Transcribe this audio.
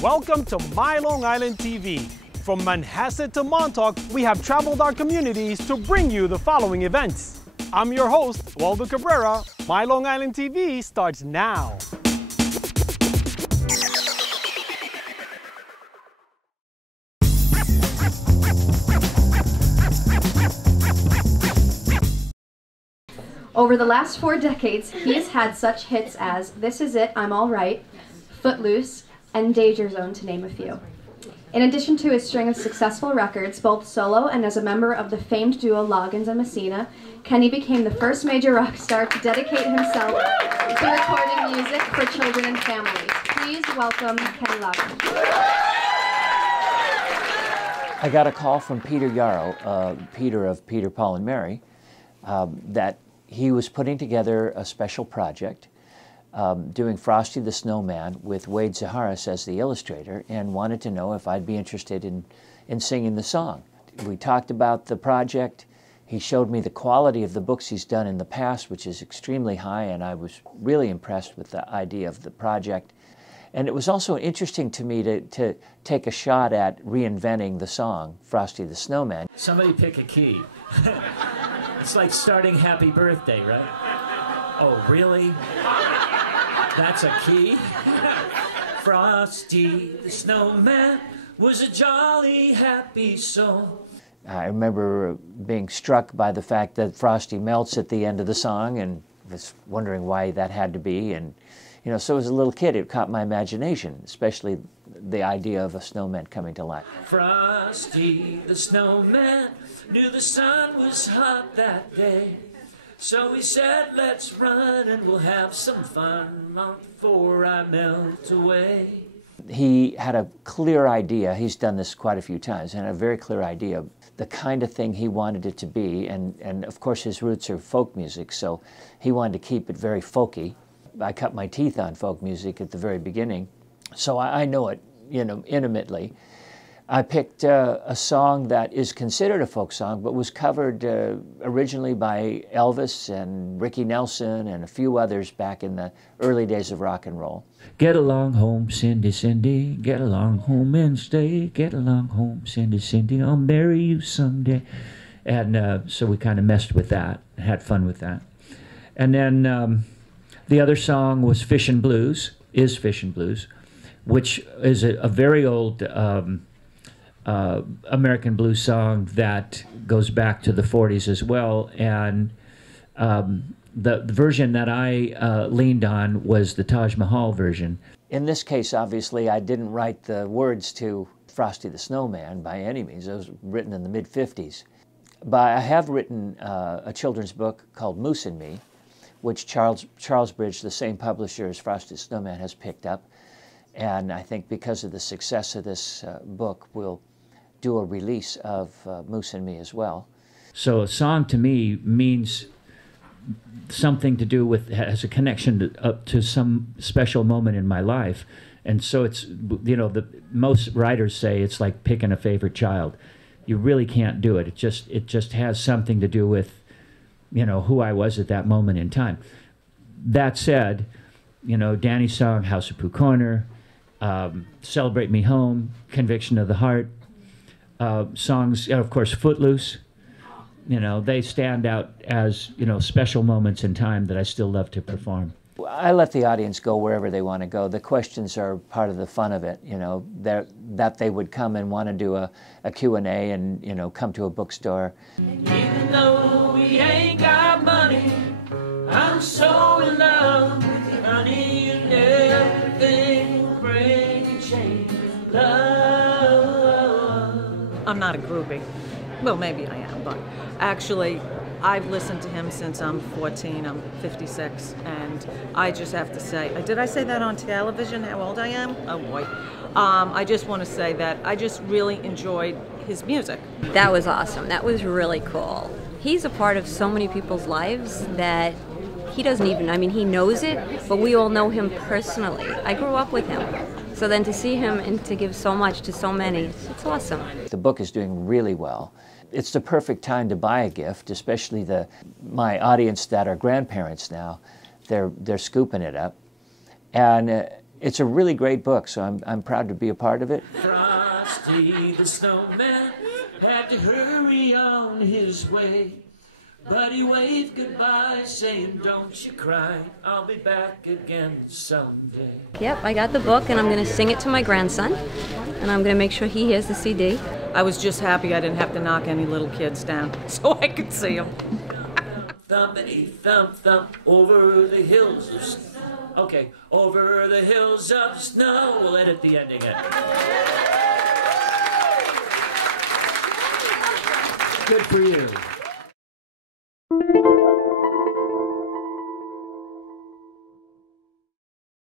Welcome to My Long Island TV. From Manhasset to Montauk, we have traveled our communities to bring you the following events. I'm your host, Waldo Cabrera. My Long Island TV starts now. Over the last 4 decades, he has had such hits as This Is It, I'm All Right, Footloose, and Danger Zone, to name a few. In addition to his string of successful records, both solo and as a member of the famed duo Loggins and Messina, Kenny became the first major rock star to dedicate himself to recording music for children and families. Please welcome Kenny Loggins. I got a call from Peter Yarrow, Peter of Peter, Paul, and Mary, that he was putting together a special project doing Frosty the Snowman with Wade Zaharis as the illustrator, and wanted to know if I'd be interested in singing the song. We talked about the project. He showed me the quality of the books he's done in the past, which is extremely high, and I was really impressed with the idea of the project. And it was also interesting to me to take a shot at reinventing the song, Frosty the Snowman. Somebody pick a key. It's like starting Happy Birthday, right? Oh, really? That's a key? Frosty the Snowman was a jolly, happy soul. I remember being struck by the fact that Frosty melts at the end of the song, and was wondering why that had to be. And you know, so as a little kid, it caught my imagination, especially the idea of a snowman coming to life. Frosty the Snowman knew the sun was hot that day. So he said, let's run and we'll have some fun before I melt away. He had a clear idea, he's done this quite a few times, and a very clear idea of the kind of thing he wanted it to be, and of course his roots are folk music, so he wanted to keep it very folky. I cut my teeth on folk music at the very beginning, so I know it, you know, intimately. I picked a song that is considered a folk song, but was covered originally by Elvis and Ricky Nelson and a few others back in the early days of rock and roll. Get along home, Cindy, Cindy, get along home and stay. Get along home, Cindy, Cindy, I'll marry you someday. And so we kind of messed with that, had fun with that. And then the other song was Fishin' Blues, which is a very old American blues song that goes back to the 40s as well, and the version that I leaned on was the Taj Mahal version. In this case, obviously, I didn't write the words to Frosty the Snowman by any means. It was written in the mid-50s. But I have written a children's book called Moose and Me, which Charles Bridge, the same publisher as Frosty the Snowman, has picked up. And I think because of the success of this book, we'll do a release of Moose and Me as well. So a song to me means something to do with, has a connection to some special moment in my life. And so it's, you know, most writers say it's like picking a favorite child. You really can't do it. It just has something to do with, you know, who I was at that moment in time. That said, you know, Danny's song, House of Pooh Corner, Celebrate Me Home, Conviction of the Heart, songs, of course, Footloose, you know, they stand out as, you know, special moments in time that I still love to perform. I let the audience go wherever they want to go. The questions are part of the fun of it, you know, that they would come and want to do a Q&A and, you know, come to a bookstore. Even though we ain't got money, I'm so in love with you, honey, and everything will bring a change of love. I'm not a groupie. Well, maybe I am, but actually, I've listened to him since I'm 14. I'm 56, and I just have to say, did I say that on television, how old I am? Oh boy. I just want to say that I just really enjoyed his music. That was awesome. That was really cool. He's a part of so many people's lives that he doesn't even, I mean, he knows it, but we all know him personally. I grew up with him. So then to see him and to give so much to so many, it's awesome. The book is doing really well. it's the perfect time to buy a gift, especially my audience that are grandparents now. They're scooping it up. And it's a really great book, so I'm proud to be a part of it. Frosty the Snowman had to hurry on his way, but he waved goodbye, saying, "Don't you cry, I'll be back again someday." Yep, I got the book, and I'm going to sing it to my grandson, and I'm going to make sure he hears the CD. I was just happy I didn't have to knock any little kids down so I could see them. Thumpity thump thump over the hills of snow. Okay, over the hills of snow. We'll edit the ending in. Good for you.